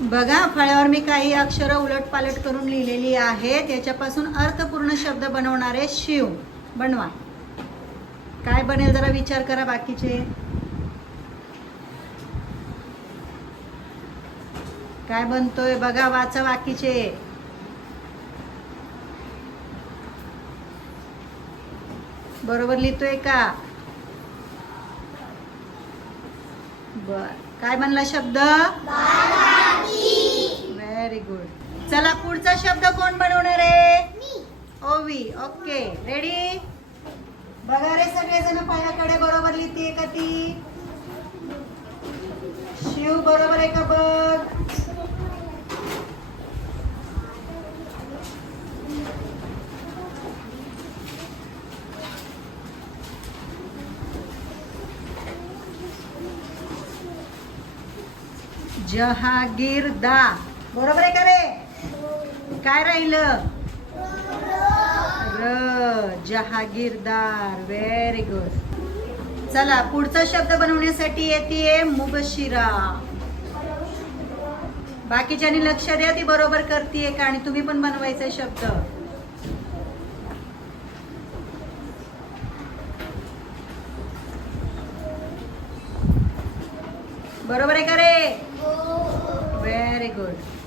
बघा फळ्यावर मी काही अक्षरं उलटपालट करून लिहिलेली आहेत. याच्यापासून अर्थपूर्ण शब्द बनवणारे शिव. बनवा. काय बनेल जरा विचार करा बाकीचे. काय बनतोय बघा वाचा बाकीचे. बरोबर लिहितोय का? बर. काय बनला शब्द? व्हेरी गुड चला पुढचा शब्द कोण बनवणार आहे? ओवी. ओके रेडी बघा रे सगळेजण पायाकडे बरोबर लिहिते का ती? शिव बरोबर आहे का बघ? जहागीरदार बरोबर आहे का रे? काय राहिलं? र जहागीरदार. व्हेरी गुड चला पुढचा शब्द बनवण्यासाठी येते मुबशिरा. बाकीच्यांनी लक्ष द्या ती बरोबर करते का आणि तुम्ही पण बनवायचा शब्द. बरोबर आहे का रे? व्हेरी गुड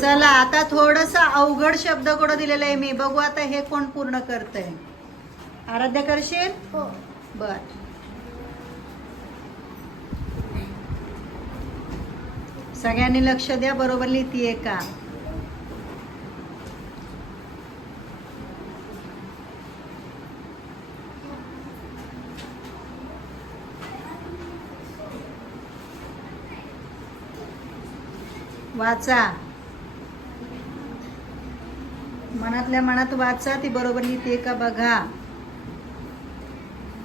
चला आता थोडस अवघड शब्द कोड दिलेलं आहे मी? बघू आता हे कोण पूर्ण करतंय. आराध्य करशील? बर. सगळ्यांनी लक्ष द्या बरोबर लिहितीये का? वाचा. मनातल्या मनात वाचा ती बरोबर लिहिते का बघा.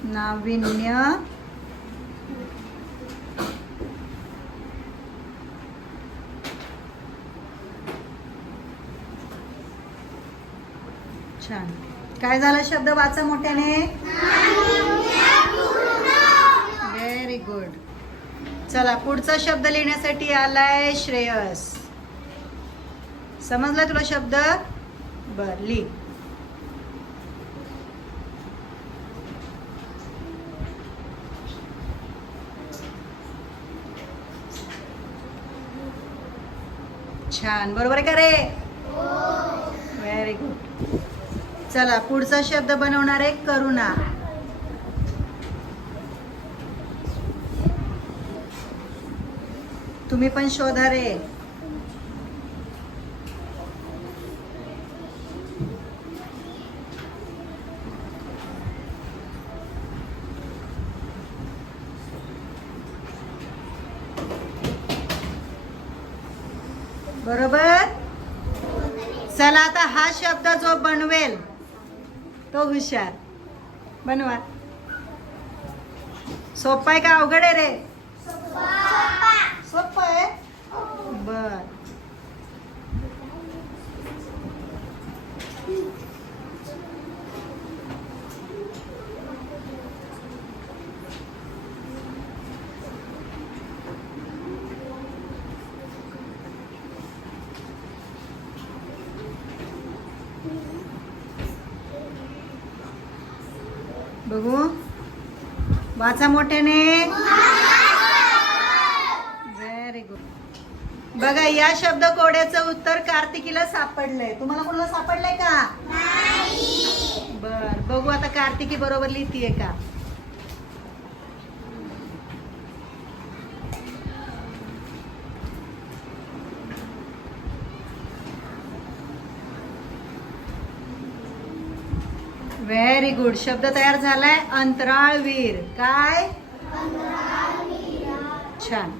नाविन्य. छान. काय झालं शब्द वाचा मोठ्याने? व्हेरी गुड चला पुढचा शब्द लिहिण्यासाठी आलाय श्रेयस. समजला तुला शब्द? बर लिह छान. बरोबर का रे? व्हेरी गुड चला पुढचा शब्द बनवणार आहे करुणा. तुम्ही पण शोधा रे. बरोबर? चला आता हा शब्द जो बनवेल तो हुशार. बनवा. सोपा आहे का अवघड आहे रे? सोपं आहे? बर. बघू. वाचा मोठ्याने. व्हेरी गुड बघा या शब्द कोड्याचं उत्तर कार्तिकीला सापडलंय. तुम्हाला कोणाला सापडलंय का? बर बघू आता कार्तिकी बरोबर लिहितीये का? व्हेरी गुड शब्द तयार झालाय अंतराळवीर. काय? छान.